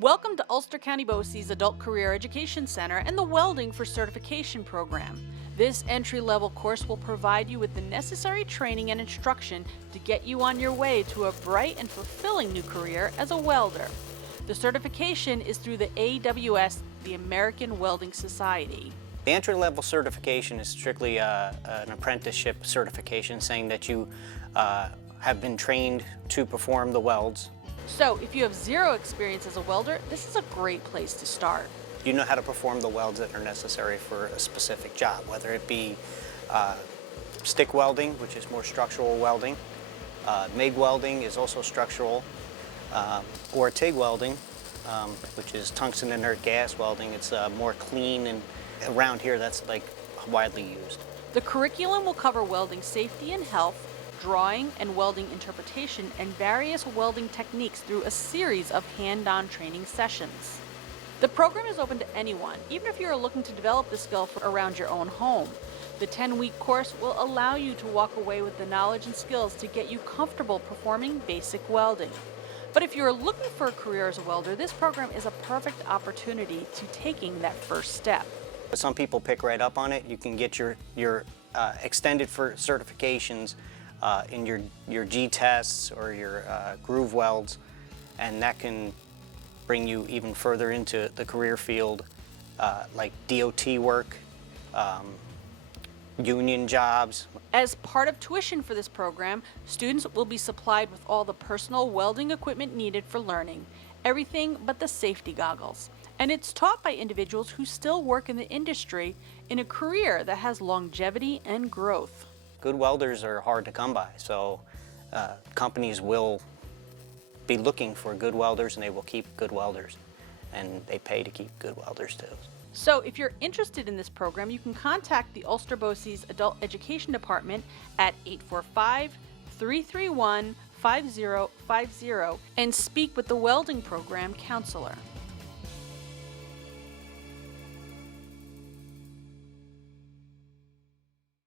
Welcome to Ulster County BOCES Adult Career Education Center and the Welding for Certification program. This entry-level course will provide you with the necessary training and instruction to get you on your way to a bright and fulfilling new career as a welder. The certification is through the AWS, the American Welding Society. The entry-level certification is strictly an apprenticeship certification saying that you have been trained to perform the welds. So if you have zero experience as a welder, this is a great place to start. You know how to perform the welds that are necessary for a specific job, whether it be stick welding, which is more structural welding. MIG welding is also structural, or TIG welding, which is tungsten inert gas welding. It's more clean, and around here that's like widely used. The curriculum will cover welding safety and health, drawing and welding interpretation, and various welding techniques through a series of hand-on training sessions. The program is open to anyone, even if you are looking to develop the skill for around your own home. The 10-week course will allow you to walk away with the knowledge and skills to get you comfortable performing basic welding. But if you are looking for a career as a welder, this program is a perfect opportunity to taking that first step. Some people pick right up on it. You can get your extended for certifications in your G tests or your groove welds, and that can bring you even further into the career field, like DOT work, union jobs. As part of tuition for this program, students will be supplied with all the personal welding equipment needed for learning, everything but the safety goggles. And it's taught by individuals who still work in the industry in a career that has longevity and growth. Good welders are hard to come by, so companies will be looking for good welders, and they will keep good welders, and they pay to keep good welders too. So if you're interested in this program, you can contact the Ulster BOCES Adult Education Department at 845-331-5050 and speak with the welding program counselor.